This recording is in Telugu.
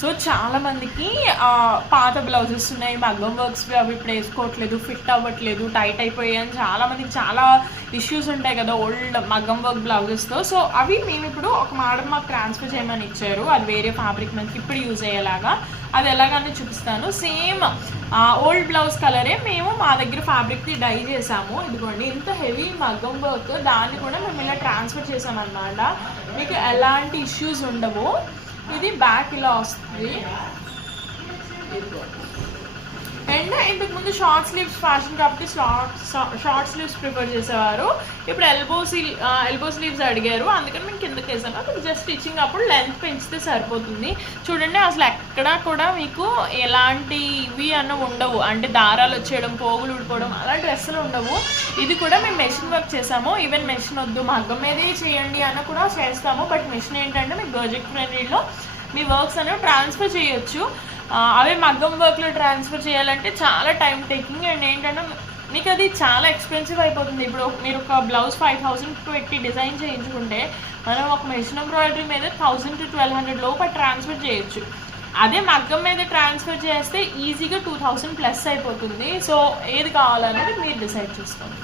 సో చాలామందికి పాత బ్లౌజెస్ ఉన్నాయి, మగ్గం వర్క్స్వి అవి ఇప్పుడు వేసుకోవట్లేదు, ఫిట్ అవ్వట్లేదు, టైట్ అయిపోయాయి అని చాలామందికి చాలా ఇష్యూస్ ఉంటాయి కదా ఓల్డ్ మగ్గం వర్క్ బ్లౌజెస్తో. సో అవి మేము ఇప్పుడు ఒక మేడం మాకు ట్రాన్స్ఫర్ చేయమని ఇచ్చారు, అది వేరే ఫ్యాబ్రిక్ మనకి ఇప్పుడు యూజ్ అయ్యేలాగా. అది ఎలాగని చూపిస్తాను. సేమ్ ఓల్డ్ బ్లౌజ్ కలరే మేము మా దగ్గర ఫ్యాబ్రిక్ని డై చేసాము. ఇదిగోండి ఇంత హెవీ మగ్గం వర్క్, దాన్ని కూడా మేము ఇలా ట్రాన్స్ఫర్ చేసామన్నమాట. మీకు ఎలాంటి ఇష్యూస్ ఉండవు. ఇది బ్యాక్ ఇలా వస్తుంది. అండ్ ఇంతకుముందు షార్ట్ స్లీవ్స్ ఫ్యాషన్ కాబట్టి షార్ట్ స్లీవ్స్ ప్రిఫర్ చేసేవారు. ఇప్పుడు ఎల్బో స్లీవ్స్ అడిగారు, అందుకని మేము కిందకి వేసాము. అప్పుడు జస్ట్ స్టిచ్చింగ్ అప్పుడు లెంత్ పెంచితే సరిపోతుంది. చూడండి అసలు ఎక్కడా కూడా మీకు ఎలాంటివి అన్న ఉండవు, అంటే దారాలు వచ్చేయడం, పోగులు ఊడిపోవడం అలాంటి అస్సలు ఉండవు. ఇది కూడా మేము మెషిన్ వర్క్ చేసాము. ఈవెన్ మెషిన్ వద్దు మగ్గం మీదే చేయండి అన్న కూడా చేస్తాము. బట్ మెషిన్ ఏంటంటే మీకు బడ్జెట్ ఫ్రెండ్లీలో మీ వర్క్స్ అనేవి ట్రాన్స్ఫర్ చేయొచ్చు. అవే మగ్గం వర్క్లో ట్రాన్స్ఫర్ చేయాలంటే చాలా టైం టేకింగ్ అండ్ ఏంటంటే మీకు అది చాలా ఎక్స్పెన్సివ్ అయిపోతుంది. ఇప్పుడు మీరు ఒక బ్లౌజ్ 5000 పెట్టి డిజైన్ చేయించుకుంటే మనం ఒక మెషిన్ ఎంబ్రాయిడరీ మీద 1000 to 1200 లోపు ట్రాన్స్ఫర్ చేయొచ్చు. అదే మగ్గం మీద ట్రాన్స్ఫర్ చేస్తే ఈజీగా 2000 ప్లస్ అయిపోతుంది. సో ఏది కావాలనేది మీరు డిసైడ్ చేసుకోండి.